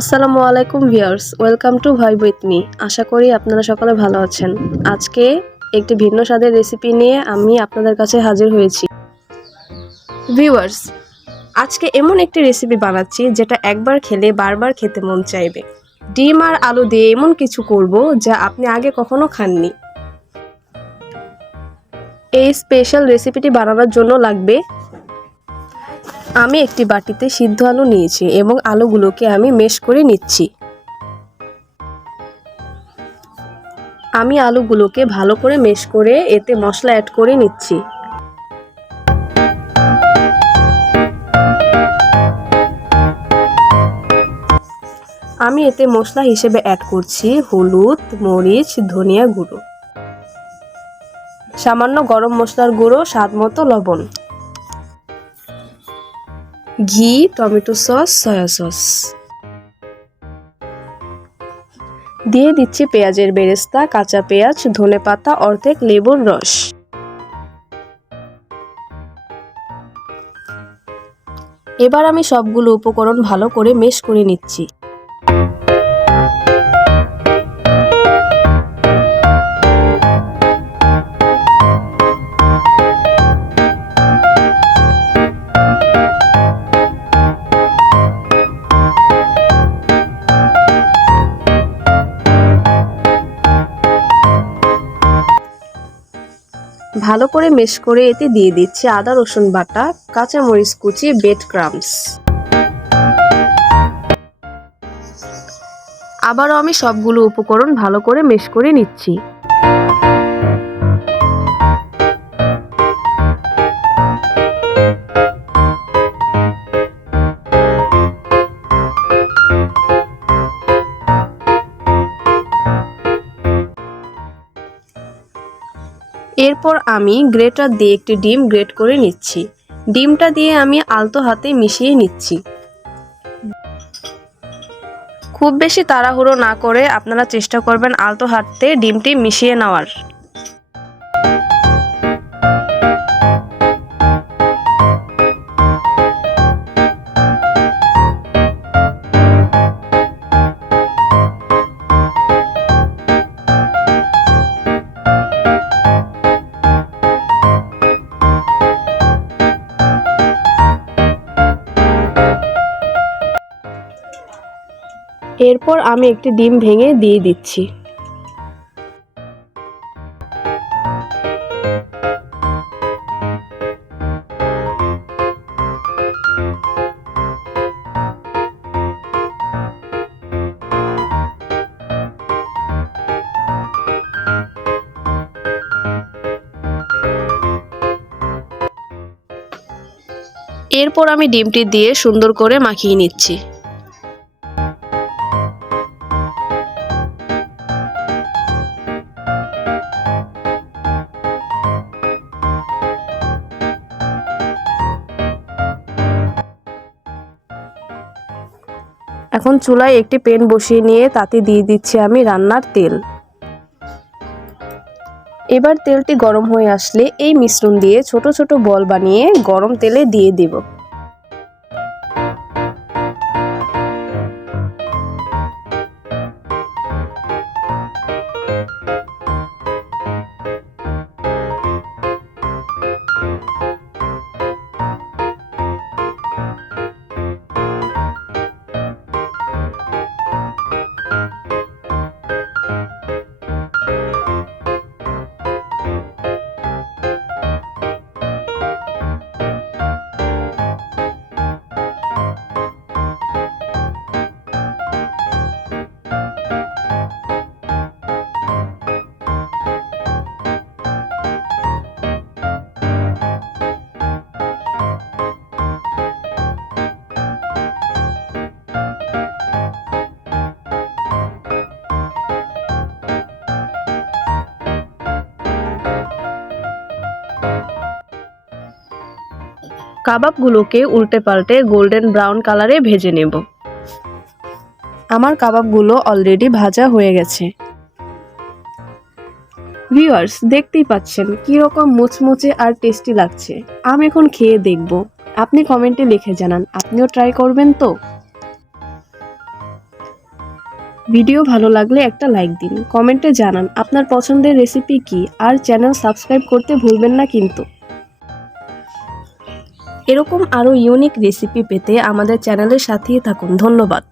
আসসালামু আলাইকুম viewers, welcome to ভাই উইথ মি। আশা করি আপনারা সকলে ভালো আছেন। আজকে একটি ভিন্ন স্বাদের রেসিপি নিয়ে আমি আপনাদের কাছে হাজির হয়েছি। ভিউয়ার্স, আজকে এমন একটি রেসিপি বানাচ্ছি যেটা একবার খেলে বারবার খেতে মন চাইবে। ডিম আর আলু দিয়ে এমন কিছু করব যা আপনি আগে কখনো খাননি। এই স্পেশাল রেসিপিটি বানানোর জন্য লাগবে আমি একটি বাটিতে সিদ্ধ আলু নিয়েছি এবং আলুগুলোকে আমি মেশ করে নিচ্ছি। আমি আলুগুলোকে ভালো করে মেশ করে এতে মশলা অ্যাড করে নিচ্ছি। আমি এতে মশলা হিসেবে অ্যাড করছি হলুদ, মরিচ, ধনিয়া গুঁড়ো। সামান্য গরম মশলার গুঁড়ো, স্বাদ মতো লবণ। ঘি, টমেটো সস, সয়া সস। দিয়ে দিচ্ছি পেঁয়াজের বেরেস্তা, কাঁচা পেঁয়াজ, ধনে পাতা, অর্ধেক লেবুর রস। এবার আমি সবগুলো উপকরণ ভালো করে মেশ করে নিচ্ছি। ভালো করে মেশ করে এতে দিয়ে দিচ্ছি আদা, রসুন বাটা, কাঁচামরিচ কুচি বেড ক্রামস আবারও আমি সবগুলো উপকরণ ভালো করে মেশ করে নিচ্ছি। এরপর আমি গ্রেটার দিয়ে একটি ডিম গ্রেট করে নিচ্ছি। ডিমটা দিয়ে আমি আলতো হাতে মিশিয়ে নিচ্ছি। খুব বেশি তাড়াহুড়ো না করে আপনারা চেষ্টা করবেন আলতো হাতে ডিমটি মিশিয়ে নেওয়ার। এরপর আমি একটি ডিম ভেঙে দিয়ে দিচ্ছি। এরপর আমি ডিমটি দিয়ে সুন্দর করে মাখিয়ে নিচ্ছি। এখন চুলায় একটি পেন বসিয়ে নিয়ে তাতে দিয়ে দিচ্ছি আমি রান্নার তেল। এবার তেলটি গরম হয়ে আসলে এই মিশ্রণ দিয়ে ছোট ছোট বল বানিয়ে গরম তেলে দিয়ে দেব। কাবাবগুলোকে উল্টে পাল্টে গোল্ডেন ব্রাউন কালারে ভেজে নেব। আমার কাবাবগুলো অলরেডি ভাজা হয়ে গেছে। ভিউয়ার্স দেখতেই পাচ্ছেন কি রকম মুচমুচে আর টেস্টি লাগছে। আমি এখন খেয়ে দেখব। আপনি কমেন্টে লিখে জানান, আপনিও ট্রাই করবেন তো? ভিডিও ভালো লাগলে একটা লাইক দিন। কমেন্টে জানান, আপনার পছন্দের রেসিপি কি? আর চ্যানেল সাবস্ক্রাইব করতে ভুলবেন না কিন্তু। এরকম আরও ইউনিক রেসিপি পেতে আমাদের চ্যানেলের সাথেই থাকুন। ধন্যবাদ।